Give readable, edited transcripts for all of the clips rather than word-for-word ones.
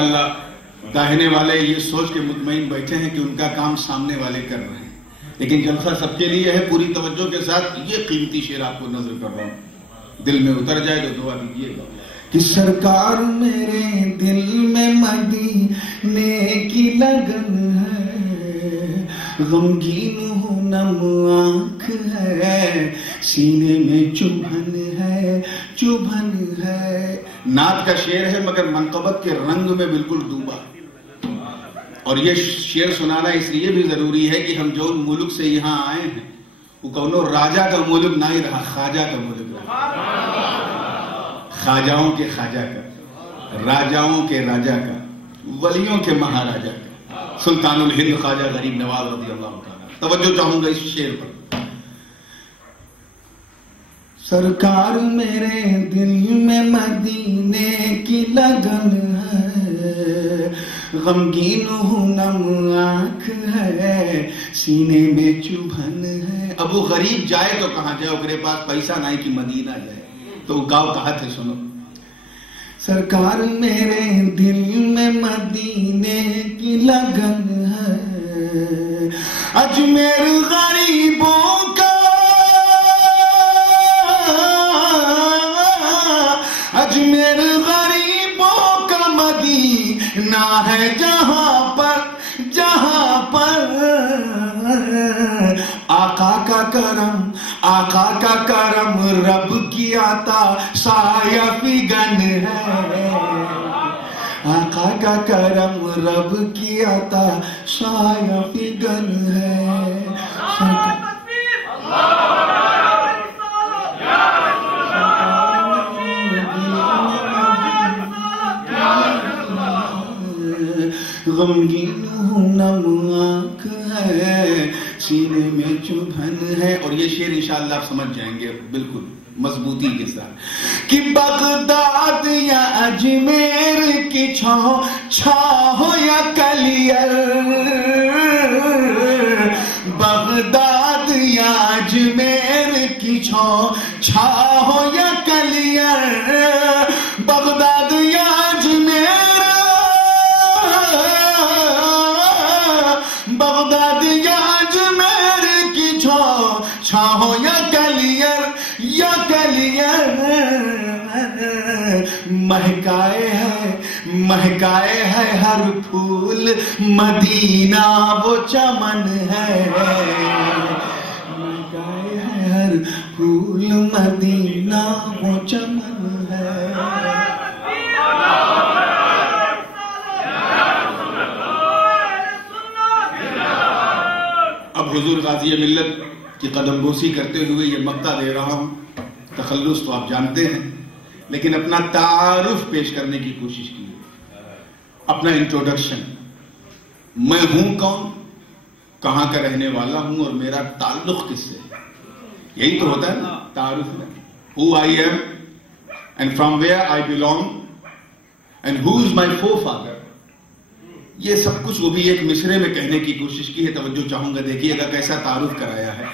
اللہ داہنے والے یہ سوچ کے مطمئن بیٹھے ہیں کہ ان کا کام سامنے والے کر رہے ہیں، لیکن جلسہ سب کے لیے ہے۔ پوری توجہ کے ساتھ یہ قیمتی شعر آپ کو نظر کر رہا ہوں، دل میں اتر جائے تو دعا دیجیے گا کہ سرکار میرے دل میں مدینے کی لگن ہے، غمگین ہوں نم آنکھ ہے، سینے میں چبھن ہے چبھن ہے۔ نعت کا شعر ہے مگر منقبت کے رنگ میں بالکل ڈوبا، اور یہ شعر سنانا اس لیے بھی ضروری ہے کہ ہم جو ملک سے یہاں آئے ہیں وہ کونو راجہ کا ملک نہ ہی رہا، خواجہ کا ملک رہا، خواجاؤں کے خواجہ کا، راجاؤں کے راجہ کا، ولیوں کے مہاراجہ کا، سلطان الہند خواجہ غریب نواز رضی اللہ عنہ۔ توجہ چاہوں گا اس شعر پر۔ سرکار میرے دل میں مدینے کی لگن ہے، غمگین ہوں نم آنکھ ہے، سینے میں چبھن ہے۔ ابو غریب جائے تو کہاں جائے، اکرے پاس پیسہ نہیں کہ مدینہ جائے، تو گاؤں کہاں تھے سنو۔ سرکار میرے دل میں مدینے کی لگن ہے، اجمیر غریبوں کا، اجمیر غریبوں کا مدینہ ہے، جہاں پر آقا کا کرم، آقا کا کرم، رب کی عطا سایہ فگن ہے، آقا کا کرم، رب کی عطا سایہ فگن ہے۔ غمگین ہوں نم آنکھ ہے، سینے میں چبھن ہے۔ اور یہ شعر انشاءاللہ آپ سمجھ جائیں گے بالکل مضبوطی کے ساتھ کہ بغداد یا اجمیر کی چھاؤ یا کلیر، بغداد یا اجمیر کی چھاؤ یا کلیر، بغداد یا بغداد یا اجمیر کی چھاؤ یا کلیر، یا کلیر، مہکائے ہے ہر پھول مدینہ وہ چمن ہے، مہکائے ہے ہر پھول مدینہ وہ چمن ہے۔ اب حضور غازی ملت کی قدم بوسی کرتے ہوئے یہ مقطع دے رہا ہوں، تخلص تو آپ جانتے ہیں، لیکن اپنا تعارف پیش کرنے کی کوشش کی، اپنا انٹروڈکشن، میں ہوں کون، کہاں کا رہنے والا ہوں اور میرا تعلق کس سے، یہی تو ہوتا ہے نا تعارف میں۔ Who I am and from where I belong and who is my forefather، یہ سب کچھ وہ بھی ایک مصرے میں کہنے کی کوشش کی ہے۔ توجہ چاہوں گا، دیکھیے گا کیسا تعارف کرایا ہے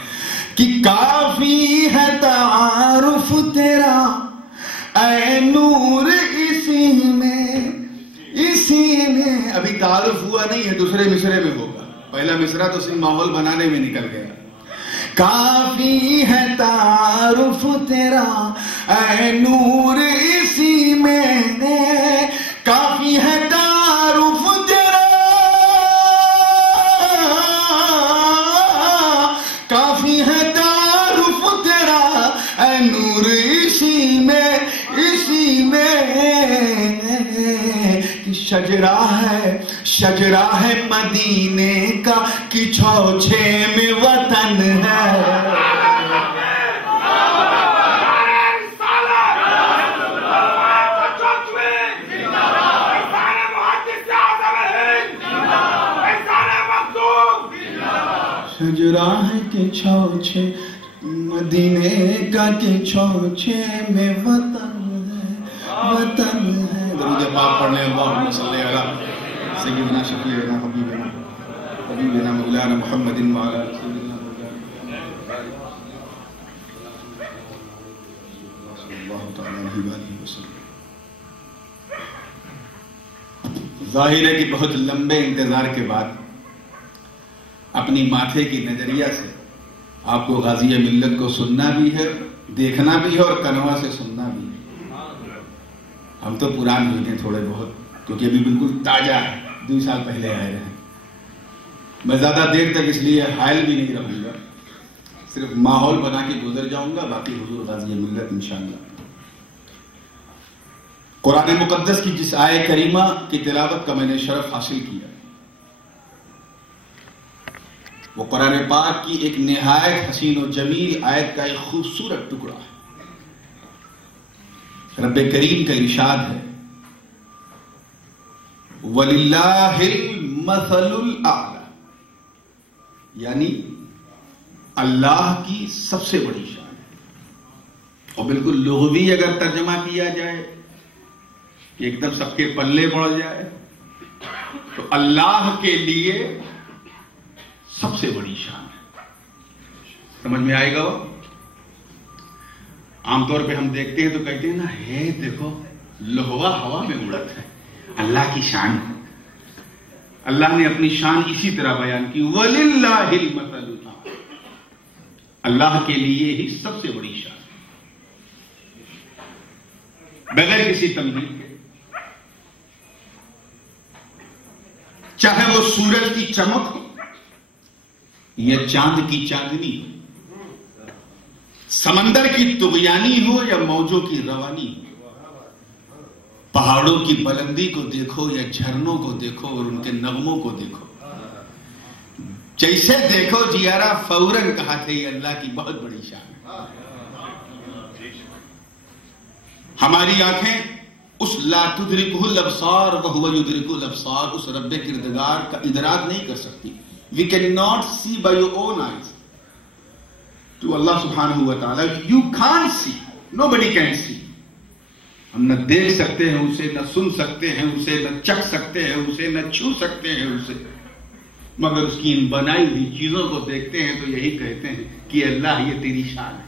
کہ کافی ہے تعارف تیرا اے نور اسی میں، اسی میں۔ ابھی تعارف ہوا نہیں ہے، دوسرے مصرے میں ہوگا، پہلا مصرع تو صرف ماحول بنانے میں نکل گیا۔ کافی ہے تعارف تیرا اے نور اسی میں، کافی ہے تعارف تیرا، کافی ہے تعارف تیرا اے نور اسی میں، اسی میں۔ شجرہ ہے مدینے کا کہ چھوچھے میں وطن ہے، شجرہ ہے کہ چھوچھے مدینے کا کہ چھوچھے میں وطن ہے، وطن ہے۔ درود پاک پڑھنے، اللہم صلی علی سیدنا شفیعنا حبیبنا مولانا محمد وعلی سیدنا صلی اللہ تعالی علیہ وسلم۔ ظاہر ہے کہ بہت لمبے انتظار کے بعد اپنی ماتھے کی نظریہ سے آپ کو غازی ملت کو سننا بھی ہے، دیکھنا بھی ہے اور کنوا سے سننا بھی ہے۔ ہم تو پران ہوئے ہیں تھوڑے بہت، کیونکہ ابھی بالکل تازہ ہے، 2 سال پہلے آئے رہے ہیں۔ میں زیادہ دیر تک اس لیے حائل بھی نہیں رہوں گا، صرف ماحول بنا کے گزر جاؤں گا، باقی حضور غازی ملت انشاءاللہ۔ قرآن مقدس کی جس آیت کریمہ کی تلاوت کا میں نے شرف حاصل کیا، وہ قرآن پاک کی ایک نہایت حسین و جمیل آیت کا ایک خوبصورت ٹکڑا ہے۔ رب کریم کا ارشاد ہے، وَلِلَّهِ الْمَثَلُ الْأَعْلَى، یعنی اللہ کی سب سے بڑی شان ہے۔ اور بالکل لغوی اگر ترجمہ کیا جائے کہ ایک دم سب کے پلے پڑ جائے تو اللہ کے لیے سب سے بڑی شان ہے۔ سمجھ میں آئے گا وہ؟ عام طور پہ ہم دیکھتے ہیں تو کہتے ہیں نا، ہے دیکھو لہوا ہوا میں اڑت ہے، اللہ کی شان ہے۔ اللہ نے اپنی شان اسی طرح بیان کی، وَلِلَّهِ الْمَثَلُ الْأَعْلَى، اللہ کے لیے ہی سب سے بڑی شان، بغیر کسی تمہید کے۔ چاہے وہ سورج کی چمک ہو یا چاند کی چاندنی ہو، سمندر کی طغیانی ہو یا موجوں کی روانی ہو، پہاڑوں کی بلندی کو دیکھو یا جھرنوں کو دیکھو اور ان کے نغموں کو دیکھو، جیسے دیکھو جیارا فوراً کہا تھا یہ اللہ کی بہت بڑی شان ہے۔ ہماری آنکھیں اس لا تدرکہ الابصار وہو یدرک الابصار، اس رب کردگار کا ادراک نہیں کر سکتی۔ We cannot see by your own eyes to Allah subhanahu wa ta'ala. You can't see. Nobody can see. ہم نہ دیکھ سکتے ہیں اسے، نہ سن سکتے ہیں اسے، نہ چکھ سکتے ہیں اسے، نہ چھو سکتے ہیں اسے، مگر اس کی ان بنائی ہوئی چیزوں کو دیکھتے ہیں تو یہی کہتے ہیں کہ اللہ یہ تیری شان ہے،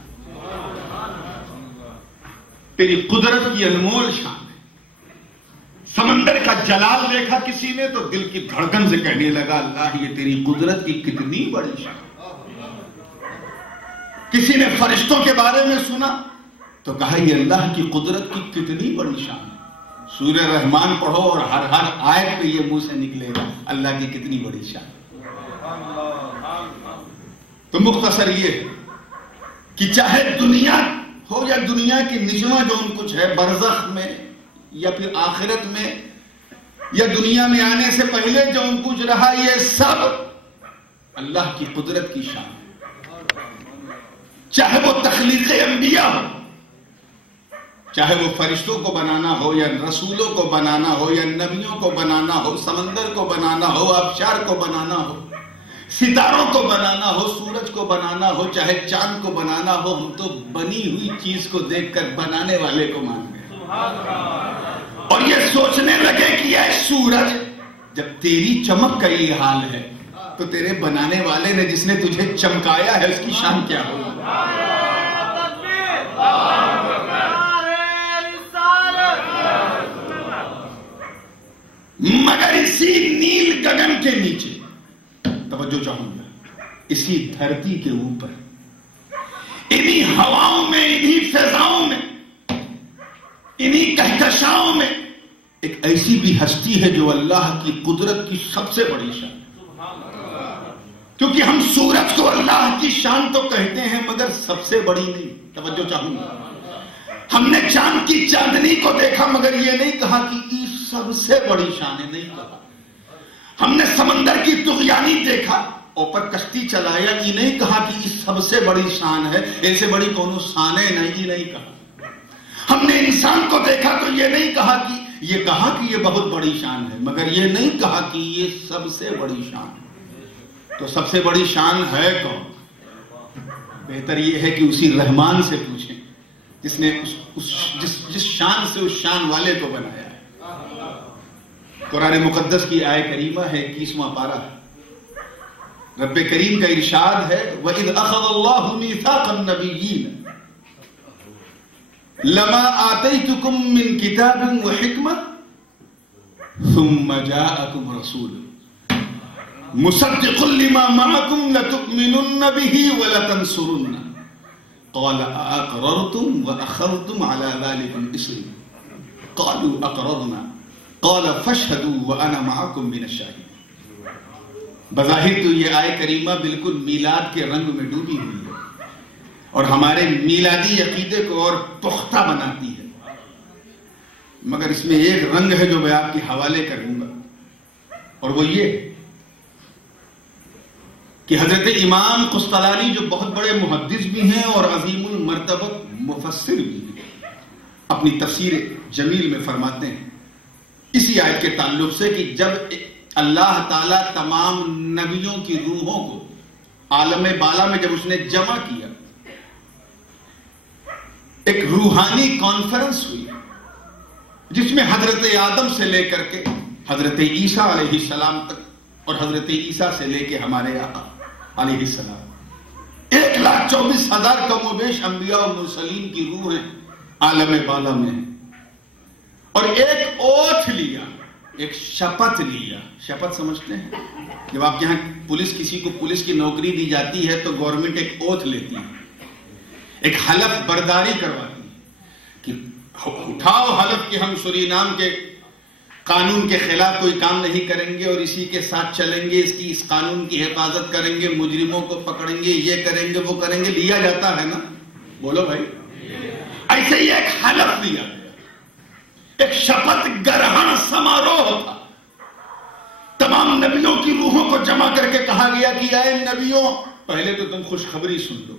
تیری قدرت کی انمول شان ہے۔ سمندر کا جلال دیکھا کسی نے تو دل کی دھڑکن سے کہنے لگا، اللہ یہ تیری قدرت کی کتنی بڑی شان۔ کسی نے فرشتوں کے بارے میں سنا تو کہا یہ اللہ کی قدرت کی کتنی بڑی شان ہے۔ سورہ رحمان پڑھو اور ہر آیت پہ یہ منہ سے نکلے گا، اللہ کی کتنی بڑی شان۔ تو مختصر یہ ہے کہ چاہے دنیا ہو یا دنیا کی نجوہ جو ان کچھ ہے برزخ میں یا پھر آخرت میں یا دنیا میں آنے سے پہلے جو ان کچھ رہا، یہ سب اللہ کی قدرت کی شان ہے۔ چاہے وہ تخلیق انبیاء ہو، چاہے وہ فرشتوں کو بنانا ہو یا رسولوں کو بنانا ہو یا نبیوں کو بنانا ہو، سمندر کو بنانا ہو، آبشار کو بنانا ہو، ستاروں کو بنانا ہو، سورج کو بنانا ہو، چاہے چاند کو بنانا ہو، ہم تو بنی ہوئی چیز کو دیکھ کر بنانے والے کو مانتے ہیں اور یہ سوچنے لگے کہ اے سورج، جب تیری چمک کا یہ حال ہے تو تیرے بنانے والے نے جس نے تجھے چمکایا ہے اس کی شان کیا ہوگی؟ مگر اسی نیل گگن کے نیچے، توجہ چاہوں گا، اسی دھرتی کے اوپر، انہی ہواؤں میں، انہی فضاؤں میں، انہی کہکشاؤں میں ایک ایسی بھی ہستی ہے جو اللہ کی قدرت کی سب سے بڑی شان ہے۔ کیونکہ ہم سورج کو اللہ کی شان تو کہتے ہیں مگر سب سے بڑی نہیں۔ توجہ چاہوں گا، ہم نے چاند کی چاندنی کو دیکھا مگر یہ نہیں کہا کہ یہ سب سے بڑی شان ہے، نہیں کہا۔ ہم نے سمندر کی طغیانی دیکھا، اوپر کشتی چلایا، یہ نہیں کہا کہ یہ سب سے بڑی شان ہے، ایسے بڑی کونو شانے نہیں کہا۔ ہم نے انسان کو دیکھا تو یہ نہیں کہا کہ یہ بہت بڑی شان ہے، مگر یہ نہیں کہا کہ یہ سب سے بڑی شان ہے۔ تو سب سے بڑی شان ہے کون؟ بہتر یہ ہے کہ اسی رحمان سے پوچھیں جس نے جس شان سے اس شان والے کو بنایا ہے۔ قرآن مقدس کی آیت کریمہ ہے 21واں پارہ، رب کریم کا ارشاد ہے، وَإِذْ أَخَذَ اللَّهُ مِيثَاقَ النَّبِيِّينَ لَمَا آتَيْتُكُم مِّن كِتَابٍ وَحِكْمَةٍ ثم جاءكم رسول مصدق لما معكم لتؤمنن به ولتنصرنه قال أأقررتم وأخذتم على ذلكم إصري قالوا أقررنا قال فاشهدوا وأنا معكم من الشاهدين. بظاہر تو یہ آیت کریمہ بالکل میلاد کے رنگ میں ڈوبی ہوئی ہے اور ہمارے میلادی عقیدے کو اور پختہ بناتی ہے، مگر اس میں ایک رنگ ہے جو میں آپ کے حوالے کروں گا، اور وہ یہ کہ حضرت امام قسطلانی جو بہت بڑے محدث بھی ہیں اور عظیم المرتبہ مفسر بھی ہیں، اپنی تفسیر جمیل میں فرماتے ہیں اسی آیت کے تعلق سے کہ جب اللہ تعالیٰ تمام نبیوں کی روحوں کو عالم بالا میں جب اس نے جمع کیا، ایک روحانی کانفرنس ہوئی جس میں حضرت آدم سے لے کر کے حضرت عیسیٰ علیہ السلام تک اور حضرت عیسیٰ سے لے کے ہمارے آقا علیہ السلام 1,24,000 کم و بیش انبیاء و مرسلین کی روحیں عالم بالا میں ہیں، اور ایک اوتھ لیا، ایک شپت لیا۔ شپت سمجھتے ہیں؟ جب آپ یہاں کسی کو پولیس کی نوکری دی جاتی ہے تو گورنمنٹ ایک اوتھ لیتی ہے، ایک حلف برداری کرواتی ہے کہ اٹھاؤ حلف کہ ہم سورینام کے قانون کے خلاف کوئی کام نہیں کریں گے اور اسی کے ساتھ چلیں گے، اس قانون کی حفاظت کریں گے، مجرموں کو پکڑیں گے، یہ کریں گے وہ کریں گے، لیا جاتا ہے نا؟ بولو بھائی، ایسے ہی ایک حلف لیا گیا، ایک شپت گرہن سماروہ تھا، تمام نبیوں کی روحوں کو جمع کر کے کہا گیا کہ اے نبیوں، پہلے تو تم خوشخبری سن لو،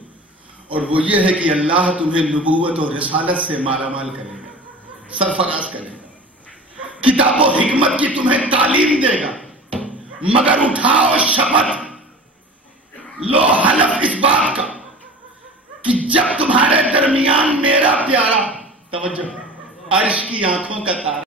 اور وہ یہ ہے کہ اللہ تمہیں نبوت اور رسالت سے مالا مال کرے گا، سرفراز کرے گا، کتاب و حکمت کی تمہیں تعلیم دے گا، مگر اٹھاؤ شپت، لو حلف اس بات کا کہ جب تمہارے درمیان میرا پیارا، توجہ، عرش کی آنکھوں کا تارا